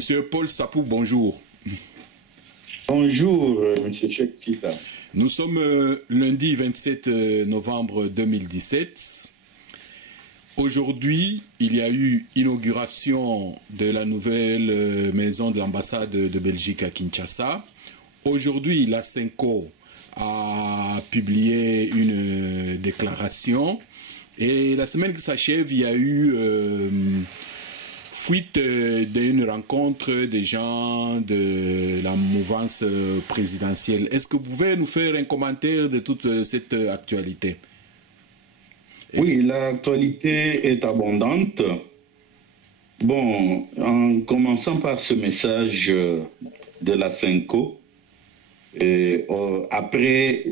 Monsieur Paul Sapou, bonjour. Bonjour, Monsieur Cheikh Sita. Nous sommes lundi 27 novembre 2017. Aujourd'hui, il y a eu inauguration de la nouvelle maison de l'ambassade de Belgique à Kinshasa. Aujourd'hui, la CENCO a publié une déclaration. Et la semaine qui s'achève, il y a eu fuite d'une rencontre des gens de la mouvance présidentielle. Est-ce que vous pouvez nous faire un commentaire de toute cette actualité? Oui, l'actualité est abondante. Bon, en commençant par ce message de la CENCO, après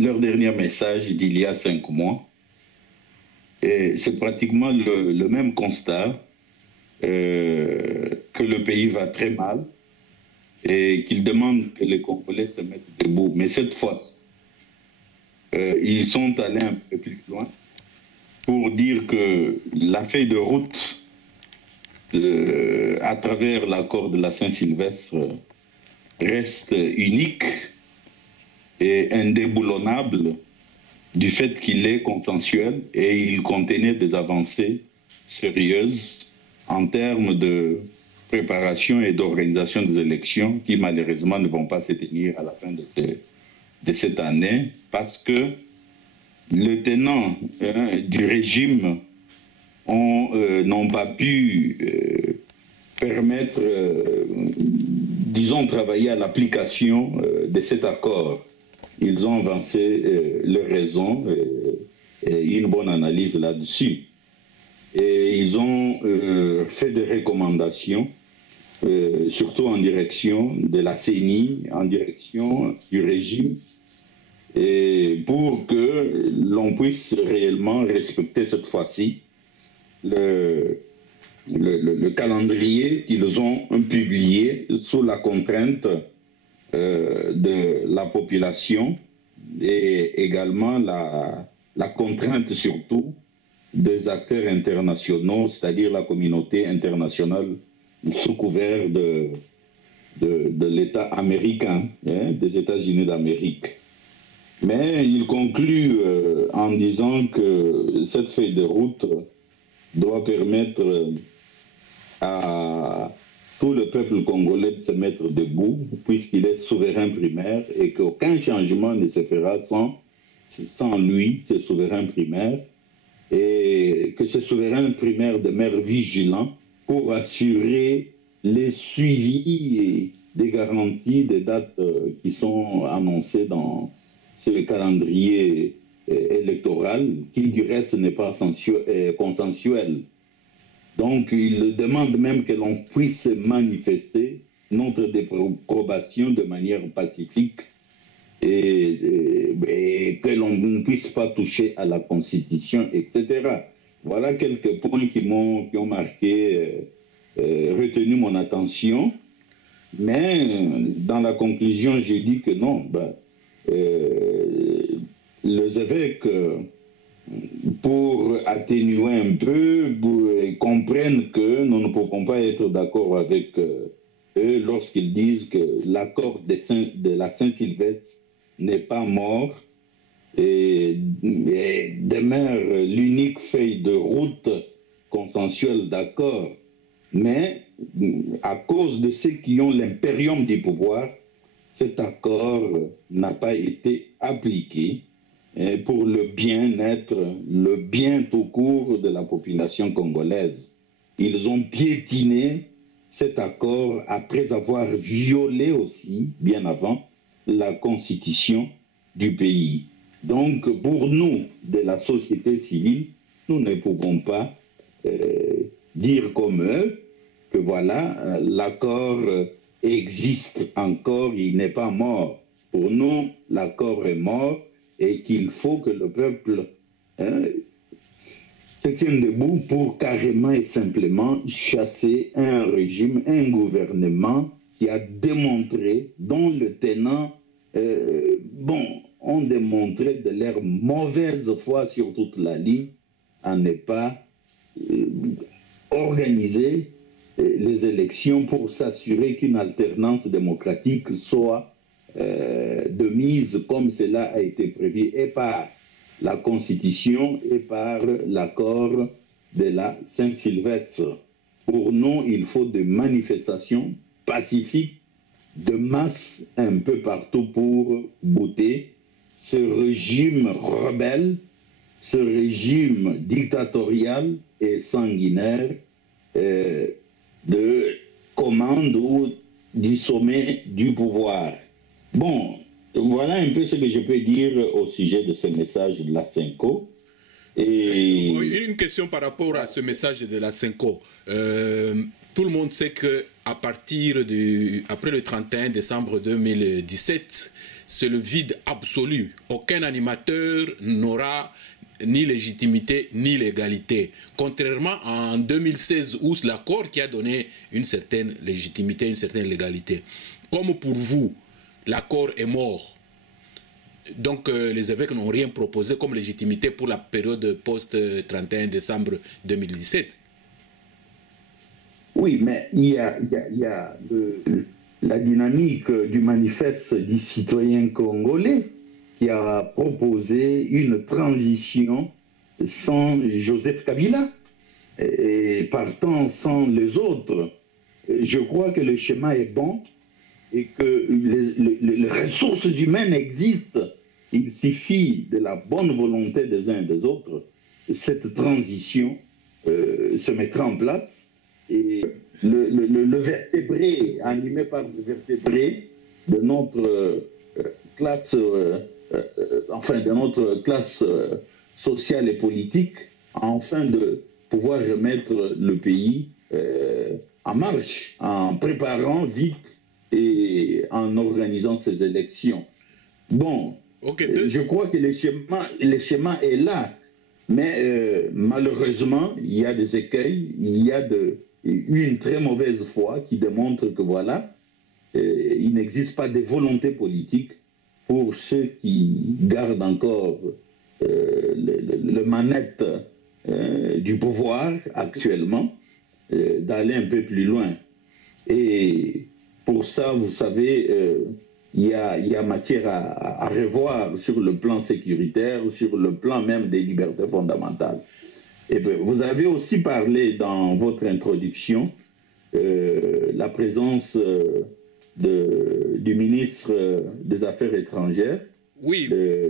leur dernier message d'il y a 5 mois, c'est pratiquement le même constat que le pays va très mal et qu'ils demandent que les Congolais se mettent debout. Mais cette fois-ci, ils sont allés un peu plus loin pour dire que la feuille de route à travers l'accord de la Saint-Sylvestre reste unique et indéboulonnable du fait qu'il est consensuel et il contenait des avancées sérieuses en termes de préparation et d'organisation des élections qui malheureusement ne vont pas se tenir à la fin de cette année parce que les tenants du régime n'ont pas pu permettre, disons, travailler à l'application de cet accord. Ils ont avancé leurs raisons et une bonne analyse là-dessus. Et ils ont fait des recommandations, surtout en direction de la CENI, en direction du régime, et pour que l'on puisse réellement respecter cette fois-ci le calendrier qu'ils ont publié sous la contrainte de la population et également la contrainte surtout des acteurs internationaux, c'est-à-dire la communauté internationale sous couvert de l'État américain, des États-Unis d'Amérique. Mais il conclut en disant que cette feuille de route doit permettre à tout le peuple congolais de se mettre debout, puisqu'il est souverain primaire et qu'aucun changement ne se fera sans lui, ce souverain primaire, et que ce souverain primaire demeure vigilant pour assurer les suivis des garanties des dates qui sont annoncées dans ce calendrier électoral, qui du reste n'est pas consensuel. Donc, il demande même que l'on puisse manifester notre désapprobation de manière pacifique et que l'on ne puisse pas toucher à la Constitution, etc. Voilà quelques points qui ont marqué, retenu mon attention. Mais dans la conclusion, j'ai dit que non, les évêques, pour atténuer un peu, comprennent que nous ne pouvons pas être d'accord avec eux lorsqu'ils disent que l'accord de la Saint-Sylvestre n'est pas mort et demeure l'unique feuille de route consensuelle d'accord. Mais à cause de ceux qui ont l'impérium du pouvoir, cet accord n'a pas été appliqué pour le bien-être, le bien tout court de la population congolaise. Ils ont piétiné cet accord après avoir violé aussi, bien avant, la constitution du pays. Donc, pour nous, de la société civile, nous ne pouvons pas dire comme eux que voilà, l'accord existe encore, il n'est pas mort. Pour nous, l'accord est mort et qu'il faut que le peuple se tienne debout pour carrément et simplement chasser un régime, un gouvernement qui a démontré, dont le tenant, ont démontré de leur mauvaise foi sur toute la ligne à ne pas organiser les élections pour s'assurer qu'une alternance démocratique soit de mise comme cela a été prévu et par la Constitution et par l'accord de la Saint-Sylvestre. Pour nous, il faut des manifestations pacifiques de masse un peu partout pour bouter ce régime rebelle, ce régime dictatorial et sanguinaire de commande ou du sommet du pouvoir. Bon, voilà un peu ce que je peux dire au sujet de ce message de la Cinco. Et... Une question par rapport à ce message de la Cinco. Tout le monde sait qu'à partir après le 31 décembre 2017, c'est le vide absolu. Aucun animateur n'aura ni légitimité ni légalité. Contrairement en 2016 où c'est l'accord qui a donné une certaine légitimité, une certaine légalité. Comme pour vous, l'accord est mort. Donc les évêques n'ont rien proposé comme légitimité pour la période post-31 décembre 2017. Oui, mais il y a la dynamique du manifeste du citoyen congolais qui a proposé une transition sans Joseph Kabila et partant sans les autres. Je crois que le schéma est bon et que les ressources humaines existent. Il suffit de la bonne volonté des uns et des autres. Cette transition se mettra en place et le vertébré, animé par le vertébré de notre classe, de notre classe sociale et politique, afin de pouvoir remettre le pays en marche, en préparant vite et en organisant ces élections. Bon, je crois que le schéma est là, mais malheureusement, il y a des écueils, il y a une très mauvaise foi qui démontre que voilà, il n'existe pas de volonté politique pour ceux qui gardent encore le manette du pouvoir actuellement, d'aller un peu plus loin. Et pour ça, vous savez, il y a matière à revoir sur le plan sécuritaire, sur le plan même des libertés fondamentales. Et bien, vous avez aussi parlé dans votre introduction la présence du ministre des Affaires étrangères, oui.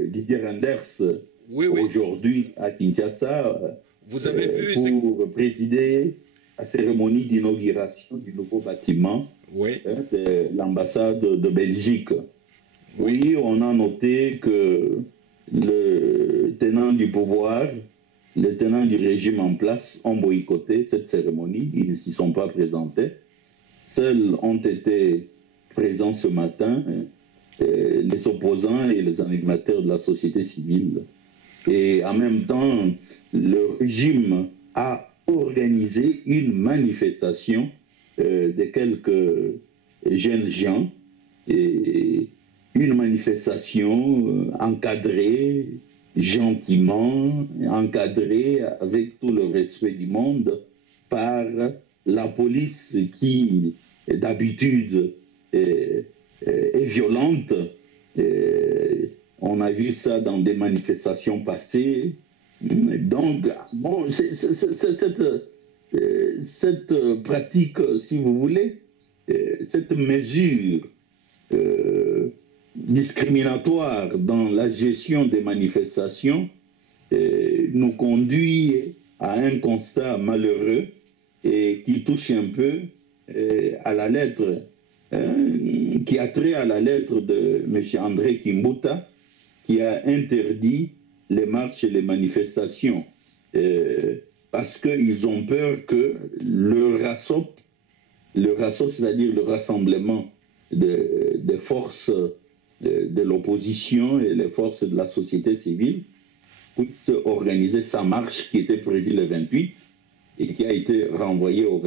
Didier Reynders, oui. aujourd'hui à Kinshasa, vous avez vu, pour présider la cérémonie d'inauguration du nouveau bâtiment de l'ambassade de Belgique. Oui, on a noté que le tenant du pouvoir, les tenants du régime en place ont boycotté cette cérémonie, ils ne s'y sont pas présentés. Seuls ont été présents ce matin les opposants et les animateurs de la société civile. Et en même temps, le régime a organisé une manifestation de quelques jeunes gens, et une manifestation encadrée, gentiment, encadrée avec tout le respect du monde par la police qui, d'habitude, est violente. On a vu ça dans des manifestations passées. Donc, bon, cette pratique, si vous voulez, cette mesure discriminatoire dans la gestion des manifestations nous conduit à un constat malheureux et qui touche un peu à la lettre, qui a trait à la lettre de M. André Kimbuta, qui a interdit les marches et les manifestations parce qu'ils ont peur que le RASOP, c'est-à-dire le rassemblement des forces de l'opposition et les forces de la société civile, puisse organiser sa marche qui était prévue le 28 et qui a été renvoyée au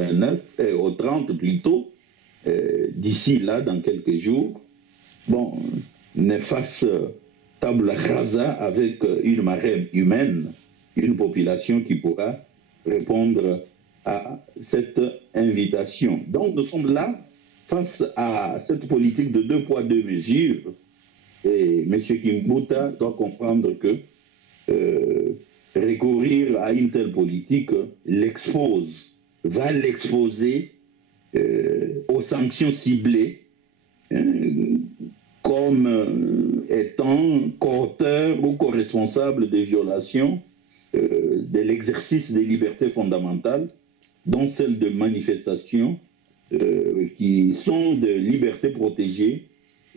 30 plutôt, d'ici là, dans quelques jours. Bon, ne fasse table rasa avec une marée humaine, une population qui pourra répondre à cette invitation. Donc nous sommes là face à cette politique de 2 poids 2 mesures. Et M. Kimbuta doit comprendre que recourir à une telle politique va l'exposer aux sanctions ciblées, comme étant coauteur ou co-responsable des violations de l'exercice des libertés fondamentales, dont celles de manifestation, qui sont de libertés protégées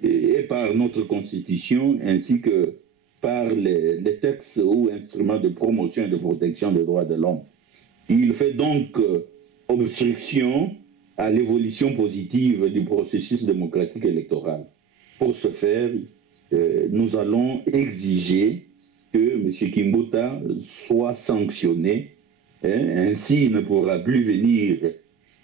et par notre Constitution, ainsi que par les textes ou instruments de promotion et de protection des droits de l'homme. Il fait donc obstruction à l'évolution positive du processus démocratique électoral. Pour ce faire, nous allons exiger que M. Kimbuta soit sanctionné. Ainsi, il ne pourra plus venir,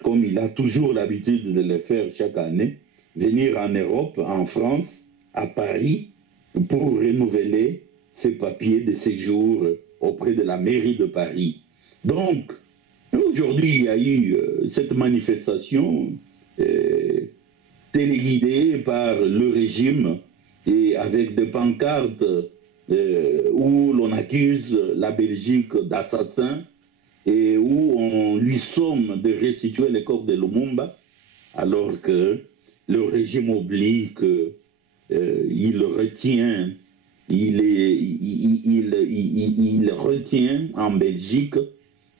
comme il a toujours l'habitude de le faire chaque année, venir en Europe, en France, à Paris, pour renouveler ses papiers de séjour auprès de la mairie de Paris. Donc, aujourd'hui, il y a eu cette manifestation téléguidée par le régime et avec des pancartes où l'on accuse la Belgique d'assassin et où on lui somme de restituer les corps de Lumumba, alors que le régime oublie qu'il retient, il retient en Belgique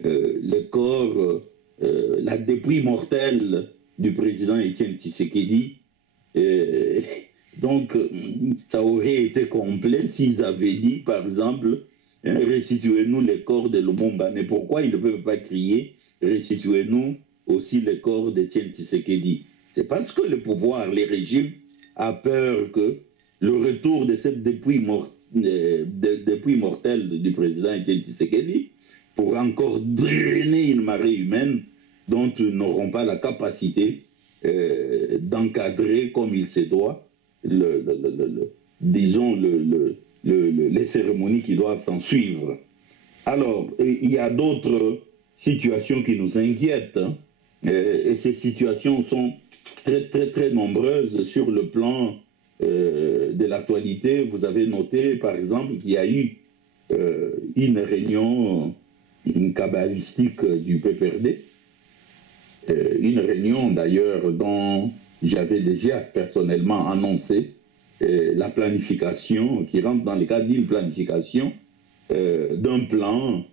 le corps, la dépouille mortelle du président Étienne Tshisekedi. Donc, ça aurait été complet s'ils avaient dit, par exemple, restituez-nous les corps de Lumumba. Mais pourquoi ils ne peuvent pas crier, restituez-nous aussi les corps d'Étienne Tshisekedi? C'est parce que le pouvoir, les régimes, a peur que le retour de cette dépouille mortelle du président Étienne Tshisekedi pour encore drainer une marée humaine dont ils n'auront pas la capacité d'encadrer comme il se doit, disons, les cérémonies qui doivent s'en suivre. Alors, il y a d'autres situations qui nous inquiètent, hein, et ces situations sont très, très, très nombreuses sur le plan de l'actualité. Vous avez noté, par exemple, qu'il y a eu une réunion cabalistique du PPRD, une réunion d'ailleurs dont j'avais déjà personnellement annoncé la planification, qui rentre dans le cadre d'une planification d'un plan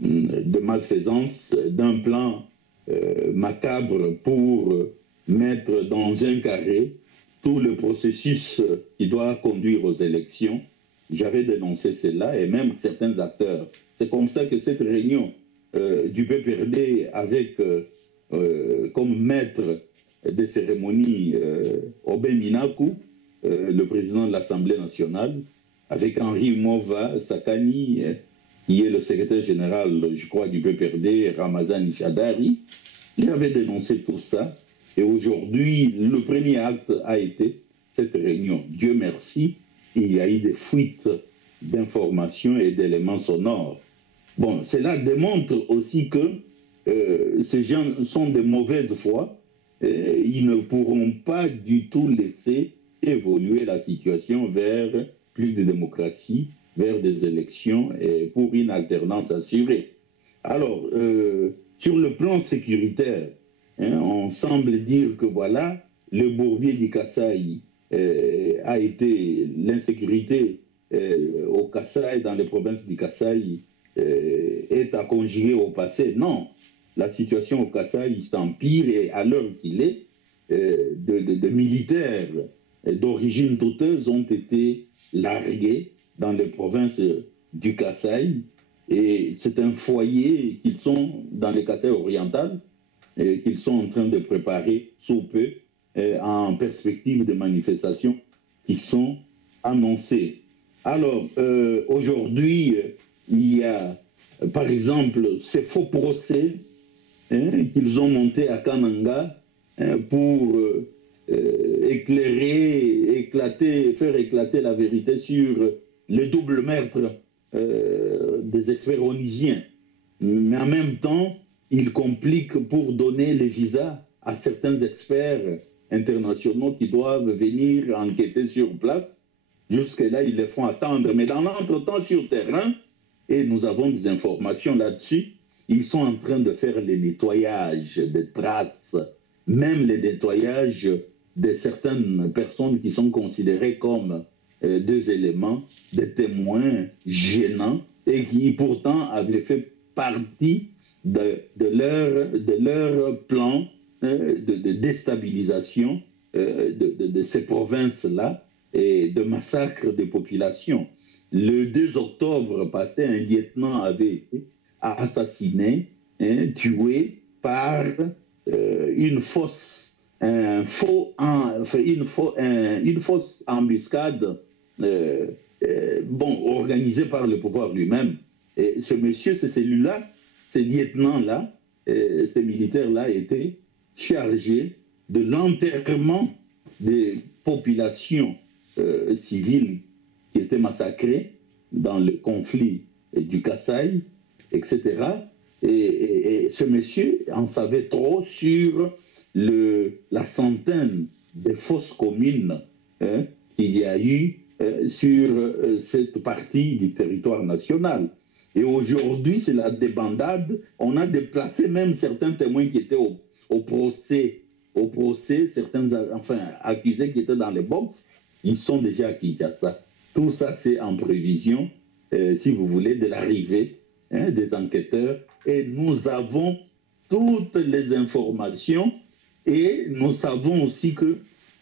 de malfaisance, d'un plan macabre pour mettre dans un carré tout le processus qui doit conduire aux élections. J'avais dénoncé cela et même certains acteurs. C'est comme ça que cette réunion du PPRD avec comme maître des cérémonies Obé Minaku, le président de l'Assemblée nationale, avec Henri Mova Sakani, qui est le secrétaire général, je crois, du PPRD, Ramazan Ishadari. J'avais dénoncé tout ça. Et aujourd'hui, le premier acte a été cette réunion. Dieu merci, il y a eu des fuites d'informations et d'éléments sonores. Bon, cela démontre aussi que ces gens sont de mauvaise foi. Ils ne pourront pas du tout laisser évoluer la situation vers plus de démocratie, vers des élections et pour une alternance assurée. Alors, sur le plan sécuritaire, hein, on semble dire que voilà, le bourbier du Kasaï a été l'insécurité au Kasaï, dans les provinces du Kasaï, est à conjuguer au passé. Non, la situation au Kasaï s'empire et à l'heure qu'il est, de militaires d'origine douteuse ont été largués dans les provinces du Kasaï. Et c'est un foyer qu'ils sont dans le Kasaï oriental, qu'ils sont en train de préparer sous peu en perspective de manifestations qui sont annoncées. Alors, aujourd'hui, il y a, par exemple, ces faux procès qu'ils ont montés à Kananga pour faire éclater la vérité sur le double meurtre des experts onisiens. Mais en même temps, il complique pour donner les visas à certains experts internationaux qui doivent venir enquêter sur place. Jusque-là, ils les font attendre. Mais dans l'entretemps, sur terrain, et nous avons des informations là-dessus, ils sont en train de faire le nettoyage des traces, même le nettoyage de certaines personnes qui sont considérées comme des éléments, des témoins gênants et qui pourtant avaient fait partie de leur plan de déstabilisation de ces provinces-là et de massacre des populations. Le 2 octobre passé, un lieutenant avait été assassiné, tué par une fausse embuscade organisée par le pouvoir lui-même. Et ce monsieur, c'est celui-là, ce lieutenant-là, ce militaire-là étaient chargés de l'enterrement des populations civiles qui étaient massacrées dans le conflit du Kasaï, etc. Et ce monsieur en savait trop sur la centaine de fausses communes qu'il y a eu sur cette partie du territoire national. Et aujourd'hui, c'est la débandade. On a déplacé même certains témoins qui étaient au procès, certains accusés qui étaient dans les box, ils sont déjà à Kinshasa. Tout ça, c'est en prévision, si vous voulez, de l'arrivée des enquêteurs. Et nous avons toutes les informations et nous savons aussi que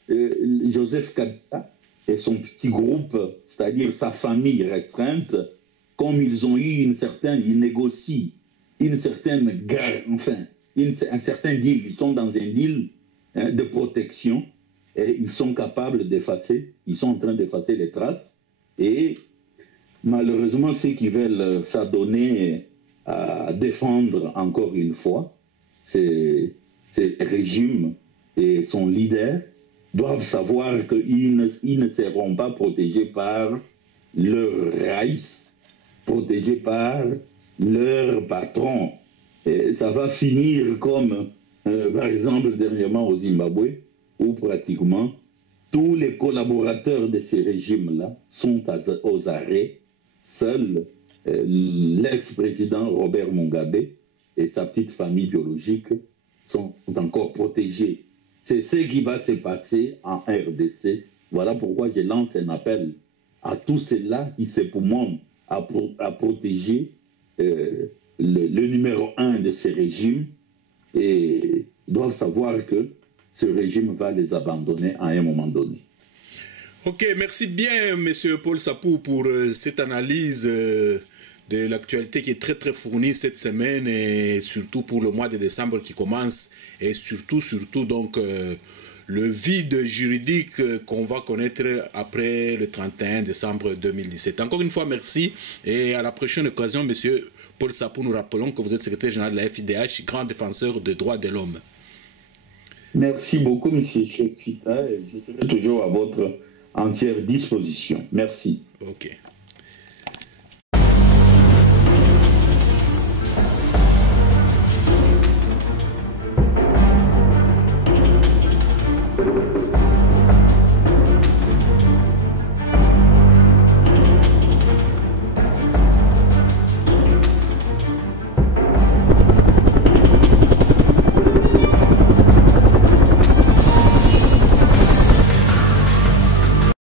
Joseph Kabila et son petit groupe, c'est-à-dire sa famille restreinte, comme ils ont eu ils négocient un certain deal, ils sont dans un deal de protection et ils sont capables d'effacer, ils sont en train d'effacer les traces et malheureusement ceux qui veulent s'adonner à défendre encore une fois ces régimes et son leader doivent savoir qu'ils ne seront pas protégés par leur raïs, protégés par leur patron. Et ça va finir comme, par exemple, dernièrement au Zimbabwe, où pratiquement tous les collaborateurs de ces régimes-là sont aux arrêts. Seul l'ex-président Robert Mugabe et sa petite famille biologique sont encore protégés. C'est ce qui va se passer en RDC. Voilà pourquoi je lance un appel à tous ceux-là qui s'époumonent à protéger le numéro 1 de ces régimes et doivent savoir que ce régime va les abandonner à un moment donné. Ok, merci bien, M. Paul Sapou, pour cette analyse de l'actualité qui est très très fournie cette semaine et surtout pour le mois de décembre qui commence et surtout donc le vide juridique qu'on va connaître après le 31 décembre 2017. Encore une fois, merci et à la prochaine occasion, M. Paul Sapou, nous rappelons que vous êtes secrétaire général de la FIDH, grand défenseur des droits de l'homme. Merci beaucoup, M. Cheikh Fita, et je serai toujours à votre entière disposition. Merci. Ok.